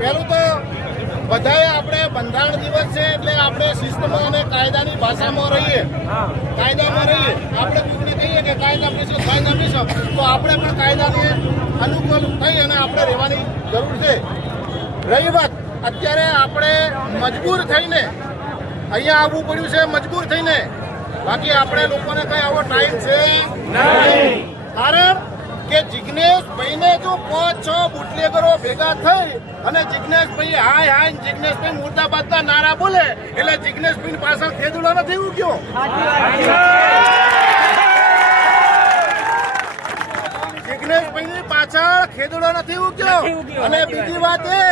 પહેલું તો બધાએ આપણે બંધારણ દિવસ છે એટલે આપણે શિસ્તમાં અને કાયદાની ભાષામાં રહીએ, કાયદામાં રહીએ. આપણે દુઃખને કહીએ કે કાયદા પીશો તો આપણે પણ કાયદાને અનુકૂળ થઈ અને આપણે રહેવાની જરૂર છે. રહી વાત અત્યારે આપણે મજબૂર થઈને અહીંયા આવવું પડ્યું છે, મજબૂર થઈને. બાકી આપણે લોકોને કઈ આવો ટાઈમ છે નહીં. કારણ કે જિજ્ઞેશભાઈને જો 5-6 બુટલેગરો ભેગા થઈ અને જિજ્ઞેશભાઈ હાય જિજ્ઞેશભાઈ મુર્દાબાદના નારા બોલે એટલે જિજ્ઞેશભાઈ પાછળ ખેદુડો નથી ઉગ્યો. જિજ્ઞેશભાઈની પાછળ ખેદુડો નથી ઉગ્યો. અને બીજી વાત એ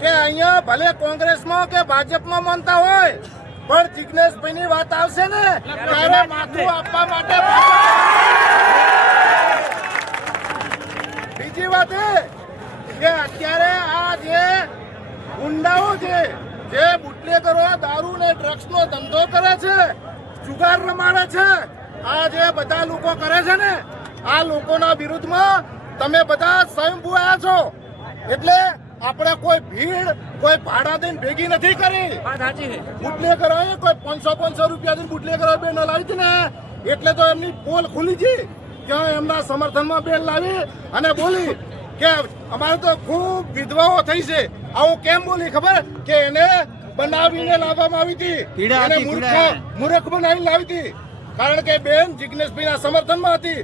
કે અહીંયા ભલે કોંગ્રેસમાં કે ભાજપમાં માનતા હોય પણ જિજ્ઞેશભાઈની વાત આવશે ને ત્યારે માથું આપવા માટે. બીજી વાત એ કે અત્યારે આ જે ગુંડાઓ છે, જે બુટલેગરો દારૂ ને ડ્રગ્સ નો ધંધો કરે છે, જુગાર રમાડે છે, આ જે બધા લોકો કરે છે ને આ લોકોના વિરુદ્ધમાં તમે બધા સ્વયંભૂ આવ્યા છો. એટલે આપણે કોઈ ભીડ કોઈ ભાડા દઈને ભેગી નથી કરી. બુટલેગરો કોઈ 500 રૂપિયા દઈને બુટલેગરો બેન લાવી હતી ને એટલે તો એમની પોલ ખુલી ગઈ કે એમના સમર્થનમાં બેન લાવી અને બોલી કે અમારે તો ખૂબ વિધવાઓ થઈ છે. આવું કેમ બોલી ખબર કે એને બનાવીને લાવવામાં આવી હતી, એને મૂર્ખ બનાવીને લાવી હતી. કારણ કે બેન જિજ્ઞેશભાઈના સમર્થનમાં હતી.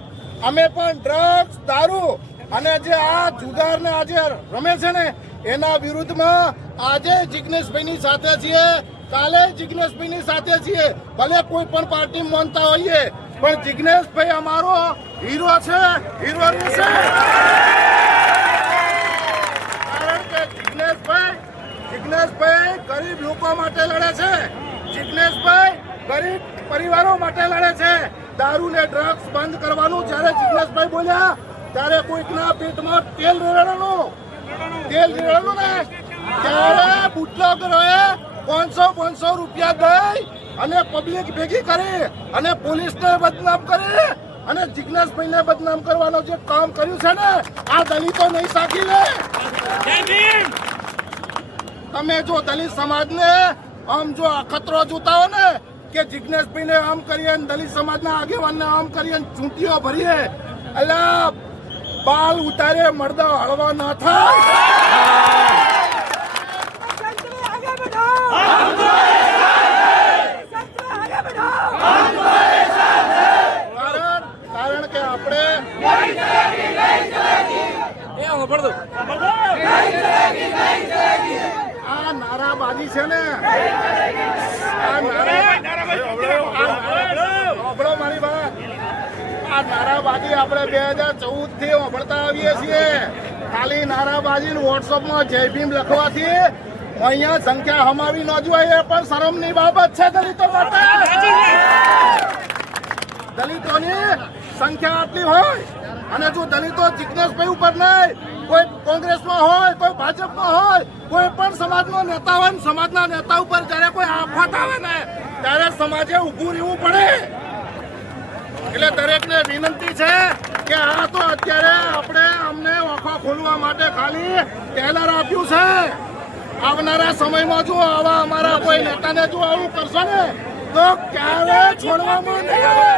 અમે પણ ડ્રગ્સ દારૂ અને જે આ જુગાર ને આજે રમે છે ને એના વિરુદ્ધમાં આજે જિજ્ઞેશભાઈની સાથે છીએ, કાલે જિજ્ઞેશભાઈની સાથે છીએ. ભલે કોઈ પણ પાર્ટી માનતા હોઈએ પણ જિજ્ઞેશભાઈ અમારો હીરો છે, હીરો રહેશે. કારણ કે જિજ્ઞેશભાઈ ગરીબ લોકો માટે લડે છે, જિજ્ઞેશભાઈ ગરીબ પરિવારો માટે લડે છે. દારૂ ને ડ્રગ્સ બંધ કરવાનું જ્યારે જિજ્ઞેશભાઈ બોલ્યા ત્યારે કોઈકના પેટમાં તેલ રેડાનું ને ત્યારે બુટલેગરોએ 500 રૂપિયા દઈ અને પબ્લિક ભેગી કરી અને પોલીસને બદનામ કરી અને જિજ્ઞેશભાઈને બદનામ કરવાનો જે કામ કર્યું છે ને આ દલિતો નહીં સાકી લે. તમે જો દલિત સમાજને આમ જો અખતરો જોતા હો ને કે જિજ્ઞેશભાઈને આમ કરીએ દલિત સમાજના આગેવાનને આમ કરીએ ચૂંટીઓ ભરીએ અલા બાલ ઉતારે મળદા હળવા ના થાય. કારણ કે આપણે આ નારાબાજી છે ને આ મારી વાત આ નારાબાજી આપણે 2014 થી વાપરતા આવીએ છીએ. ખાલી નારાબાજી વોટ્સઅપમાં જય ભીમ લખવાથી અહીંયા સંખ્યા હમાવી ન જોઈએ પણ શરમની બાબત છે દલિતો માટે. દલિતોની સંખ્યા આટલી હોય અને જો દલિતો જિજ્ઞેશભાઈ ઉપર નહીં કોઈ કોંગ્રેસમાં હોય કોઈ ભાજપમાં હોય કોઈ પણ સમાજનો નેતા હોય સમાજના નેતા ઉપર જયારે કોઈ આફત આવે ને ત્યારે સમાજે ઊભું રહેવું પડે. એટલે દરેકને વિનંતી છે કે આ તો અત્યારે આપણે અમને આંખો ખોલવા માટે ખાલી ટેલર આપ્યું છે. આવનારા સમયમાં જો આવા અમારા કોઈ નેતાને જો આવું કરશો ને તો ક્યારે છોડવામાં નહીં આવે.